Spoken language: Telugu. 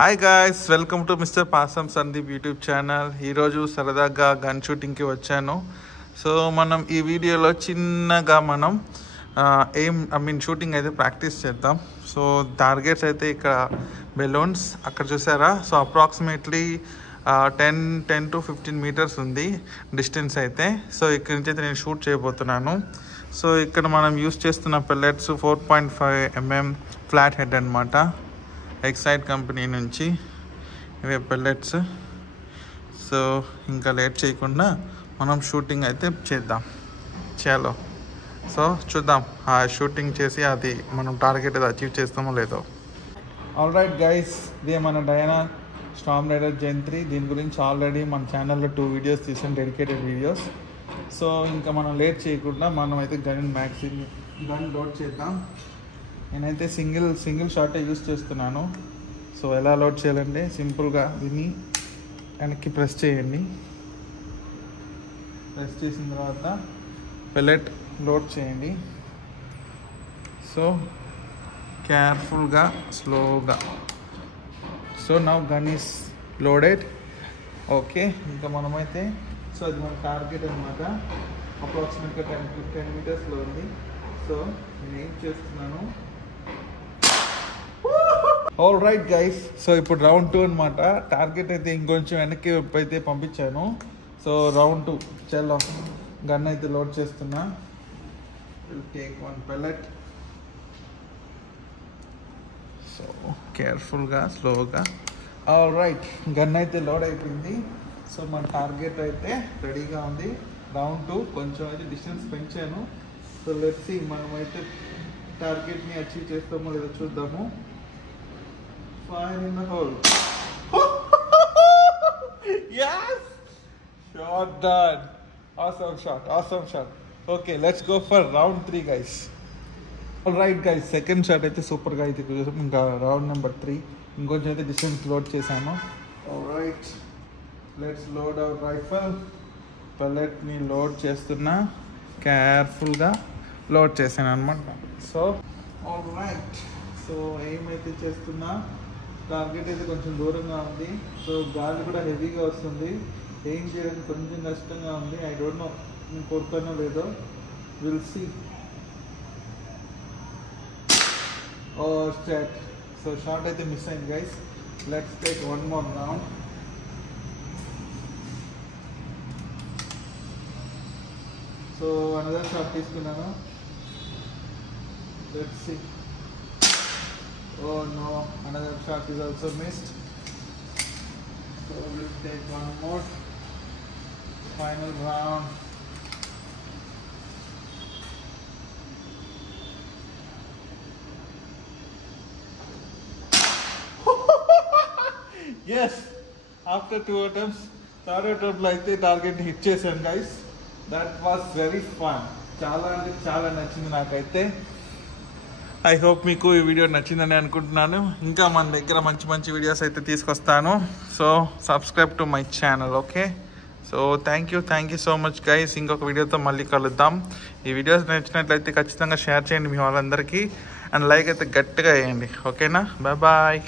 Hi guys, welcome to mister Pasam Sandeep YouTube channel. ఈరోజు సరదాగా గన్ షూటింగ్కి వచ్చాను. సో మనం ఈ వీడియోలో చిన్నగా మనం షూటింగ్ అయితే ప్రాక్టీస్ చేద్దాం. సో టార్గెట్స్ అయితే ఇక్కడ బెలూన్స్ అక్కడ చూసారా. సో అప్రాక్సిమేట్లీ 10 to 15 మీటర్స్ ఉంది డిస్టెన్స్ అయితే. సో ఇక్కడ నుంచి అయితే నేను షూట్ చేయబోతున్నాను. సో ఇక్కడ మనం యూస్ చేస్తున్న పెల్లెట్స్ 4.5 mm ఫ్లాట్ హెడ్ అనమాట. ఎక్సైడ్ కంపెనీ నుంచి ఇవే పెల్లెట్స్. సో ఇంకా లేట్ చేయకుండా మనం షూటింగ్ అయితే చేద్దాం. చలో, సో చూద్దాం ఆ షూటింగ్ చేసి అది మనం టార్గెట్ అది అచీవ్ చేస్తామో లేదో. ఆల్ రైట్ గైస్, ఇదే మన డయానా స్టార్మ్ రైడర్ Gen 3. దీని గురించి ఆల్రెడీ మన ఛానల్లో 2 వీడియోస్ తీసాం, డెడికేటెడ్ వీడియోస్. సో ఇంకా మనం లేట్ చేయకుండా మనం అయితే గన్ లోడ్ చేద్దాం. నేనైతే సింగిల్ షాటే యూస్ చేస్తున్నాను. సో ఎలా లోడ్ చేయాలంటే సింపుల్గా దీన్ని వెనక్కి ప్రెస్ చేయండి. ప్రెస్ చేసిన తర్వాత పెల్లెట్ లోడ్ చేయండి. సో కేర్ఫుల్గా, స్లోగా. So now gun is loaded. Okay, ఇంకా మనమైతే సో అది మన టార్గెట్ అనమాట. అప్రాక్సిమేట్గా 10 మీటర్స్లో ఉంది. సో నేను ఏం చేస్తున్నాను, ఆల్ రైట్ గైస్. సో ఇప్పుడు రౌండ్ 2 అనమాట. టార్గెట్ అయితే ఇంకొంచెం వెనక్కి అయితే పంపించాను. సో రౌండ్ 2 చలో, గన్ అయితే లోడ్ చేస్తున్నా. Will take 1 pellet. సో కేర్ఫుల్గా, స్లోగా. ఆల్ రైట్, గన్ అయితే లోడ్ అయిపోయింది. సో మన టార్గెట్ అయితే రెడీగా ఉంది. రౌండ్ 2 కొంచెం అయితే డిస్టెన్స్ పెంచాను. సో లెట్స్ సీ మనమైతే టార్గెట్ని అచీవ్ చేస్తామో లేదో చూద్దాము. Fire in the hole. Yes! Shot done. Awesome shot. Okay, let's go for round 3 guys. Alright guys, second shot అయితే సూపర్ గా అయితే చూసాం. ఇంకా రౌండ్ నెంబర్ 3 ఇంకొంచెం అయితే డిస్టెన్స్ లోడ్ చేసాము. Alright, let's load our rifle. Pellet ని లోడ్ చేస్తున్నా, కేర్ఫుల్గా లోడ్ చేసాను అనమాట. సో alright, సో ఏమైతే చేస్తున్నా, టార్గెట్ అయితే కొంచెం దూరంగా ఉంది. సో గాలి కూడా హెవీగా వస్తుంది. ఏం చేయడానికి కొంచెం కష్టంగా ఉంది. ఐ డోంట్ నో నేను కొడతానో లేదో. Will see. Oh start. So shot అయితే మిస్ అయింది guys. Let's take 1 more round. So another shot తీసుకున్నాను. Let's see. Oh no, another shot is also missed. So we'll take 1 more. Final round. Yes, after 2 attempts, third attempt అయితే టార్గెట్ హిట్ చేశాను guys. That was very fun. చాలా అంటే చాలా నచ్చింది నాకైతే. ఐ హోప్ మీకు ఈ వీడియో నచ్చిందని అనుకుంటున్నాను. ఇంకా మన దగ్గర మంచి వీడియోస్ అయితే తీసుకొస్తాను. So subscribe to my channel. Okay, so thank you so much guys. ఇంకొక వీడియోతో మళ్ళీ కలుద్దాం. ఈ వీడియోస్ నచ్చినట్లయితే ఖచ్చితంగా షేర్ చేయండి మీ వాళ్ళందరికీ. అండ్ లైక్ అయితే గట్టిగా వేయండి. ఓకేనా, బాయ్.